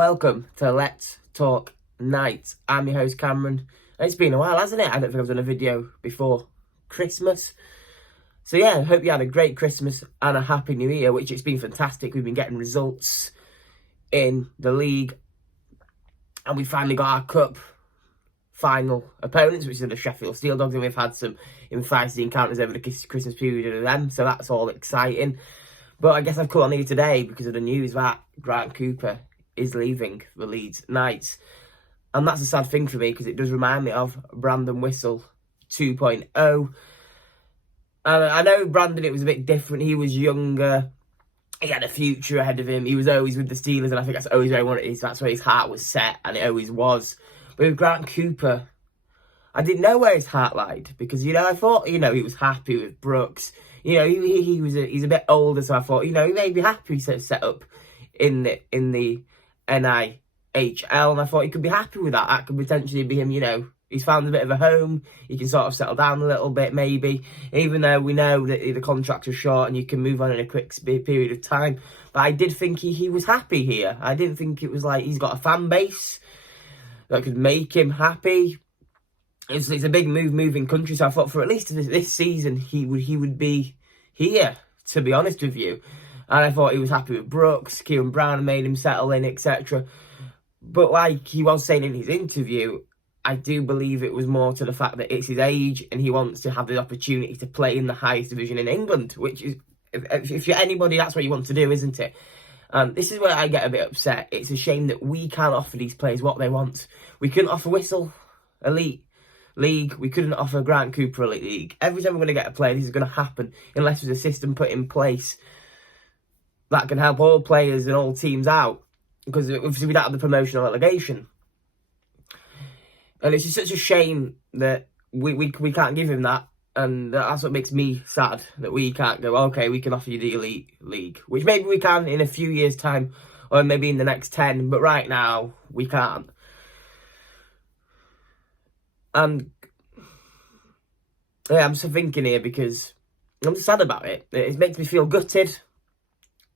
Welcome to Let's Talk Night. I'm your host Cameron. It's been a while, hasn't it? I don't think I've done a video before Christmas. So yeah, I hope you had a great Christmas and a happy New Year, which it's been fantastic. We've been getting results in the league. And we finally got our cup final opponents, which are the Sheffield Steeldogs. And we've had some feisty encounters over the Christmas period with them. So that's all exciting. But I guess I've come on here today because of the news that Grant Cooper is leaving the Leeds Knights. And that's a sad thing for me because it does remind me of Brandon Whistle 2.0. And I know Brandon, it was a bit different. He was younger. He had a future ahead of him. He was always with the Steelers, and I think that's always where he wanted. That's where his heart was set, and it always was. But with Grant Cooper, I didn't know where his heart lied because, I thought, he was happy with Brooks. He's a bit older, so I thought, he may be happy to set up in the NIHL, and I thought he could be happy with that. That could potentially be him, he's found a bit of a home. He can sort of settle down a little bit, maybe. Even though we know that the contracts are short and you can move on in a quick period of time. But I did think he was happy here. I didn't think it was like he's got a fan base that could make him happy. It's a big moving country, so I thought for at least this season he would be here, to be honest with you. And I thought he was happy with Brooks, Kieran Brown made him settle in, etc. But like he was saying in his interview, I do believe it was more to the fact that it's his age and he wants to have the opportunity to play in the highest division in England, which is, if you're anybody, that's what you want to do, isn't it? This is where I get a bit upset. It's a shame that we can't offer these players what they want. We couldn't offer Whistle Elite League. We couldn't offer Grant Cooper Elite League. Every time we're going to get a player, this is going to happen unless there's a system put in place that can help all players and all teams out, because obviously we don't have the promotional relegation. And it's just such a shame that we can't give him that. And that's what makes me sad, that we can't go, okay, we can offer you the Elite League. Which maybe we can in a few years' time, or maybe in the next 10. But right now, we can't. And yeah, I'm just thinking here because I'm just sad about it. It makes me feel gutted.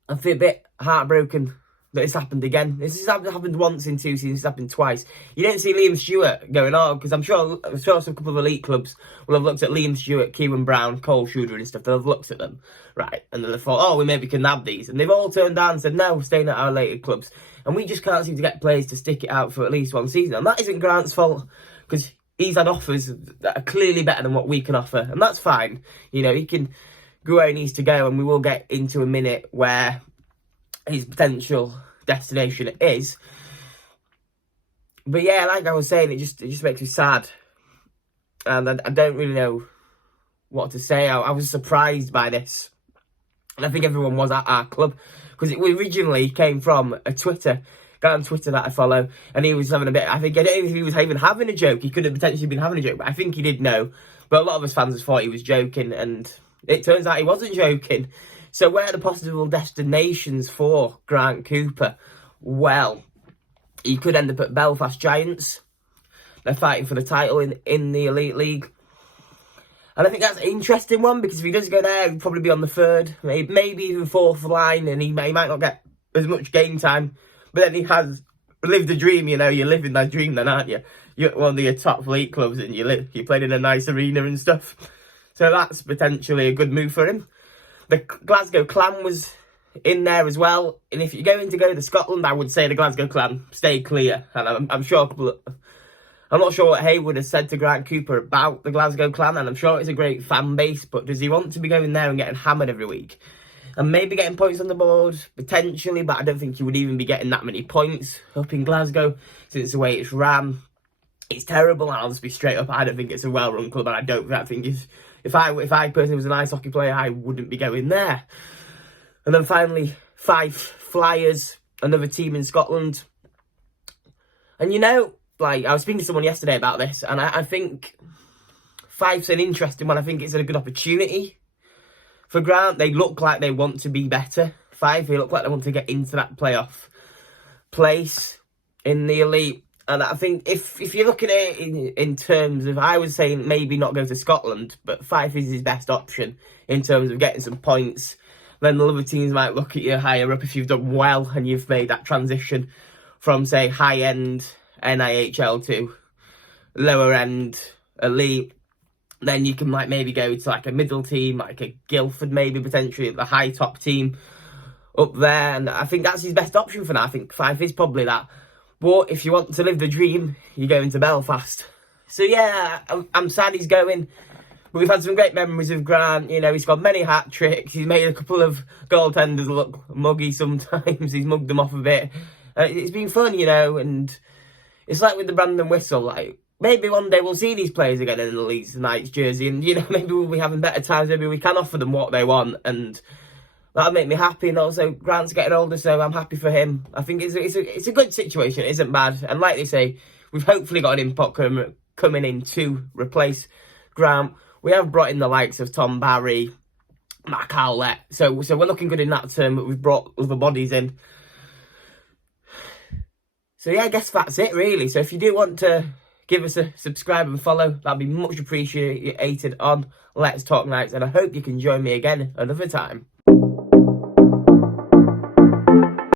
I feel a bit heartbroken that it's happened again. This has happened once in 2 seasons, it's happened twice. You didn't see Liam Stewart going on, because I'm sure some couple of elite clubs will have looked at Liam Stewart, Kieran Brown, Cole Shooter and stuff. They'll have looked at them, right? And they'll have thought, oh, we maybe can nab these. And they've all turned down and said, no, we're staying at our later clubs. And we just can't seem to get players to stick it out for at least one season. And that isn't Grant's fault, because he's had offers that are clearly better than what we can offer. And that's fine. He can go where he needs to go, and we will get into a minute where his potential destination is. But yeah, like I was saying, it just makes me sad, and I don't really know what to say. I was surprised by this, and I think everyone was at our club, because it originally came from a Twitter guy on Twitter that I follow, and he was having a bit, I don't know if he was even having a joke. He could have potentially been having a joke, but I think he did know. But a lot of us fans thought he was joking, and it turns out he wasn't joking. So where are the possible destinations for Grant Cooper? Well, he could end up at Belfast Giants. They're fighting for the title in the Elite League. And I think that's an interesting one, because if he does go there, he'll probably be on the third, maybe even fourth line, and he might not get as much game time. But then he has lived the dream, you're living that dream then, aren't you? You're at one of your top elite clubs and you played in a nice arena and stuff. So that's potentially a good move for him. The Glasgow Clan was in there as well. And if you're going to go to Scotland, I would say the Glasgow Clan, stay clear. And I'm not sure what Haywood has said to Grant Cooper about the Glasgow Clan. And I'm sure it's a great fan base. But does he want to be going there and getting hammered every week? And maybe getting points on the board, potentially. But I don't think he would even be getting that many points up in Glasgow, since the way it's ran. It's terrible, and I'll just be straight up. I don't think it's a well-run club, and I think if I personally was an ice hockey player, I wouldn't be going there. And then finally, Fife Flyers, another team in Scotland. And I was speaking to someone yesterday about this, and I think Fife's an interesting one. I think it's a good opportunity for Grant. They look like they want to be better. Fife, they look like they want to get into that playoff place in the elite. And I think if you're looking at it in terms of, I was saying maybe not go to Scotland, but Fife is his best option in terms of getting some points. Then the other teams might look at you higher up if you've done well and you've made that transition from, say, high-end NIHL to lower-end elite, then you can like maybe go to like a middle team, like a Guildford maybe, potentially the high top team up there. And I think that's his best option for now. I think Fife is probably that. But if you want to live the dream, you're going to Belfast. So yeah, I'm sad he's going. But we've had some great memories of Grant. You know, he's got many hat tricks. He's made a couple of goaltenders look muggy sometimes. He's mugged them off a bit. It's been fun, you know, and it's like with the Brandon Whistle, like, maybe one day we'll see these players again in the Leeds Knights jersey, and, you know, maybe we'll be having better times, maybe we can offer them what they want, and that'll make me happy. And also, Grant's getting older, so I'm happy for him. I think it's a good situation, it isn't bad, and like they say, we've hopefully got an impact coming in to replace Grant. We have brought in the likes of Tom Barry, Matt Howlett, so we're looking good in that term, but we've brought other bodies in. So yeah, I guess that's it really. So if you do want to give us a subscribe and follow, that'd be much appreciated on Let's Talk Knights, and I hope you can join me again another time.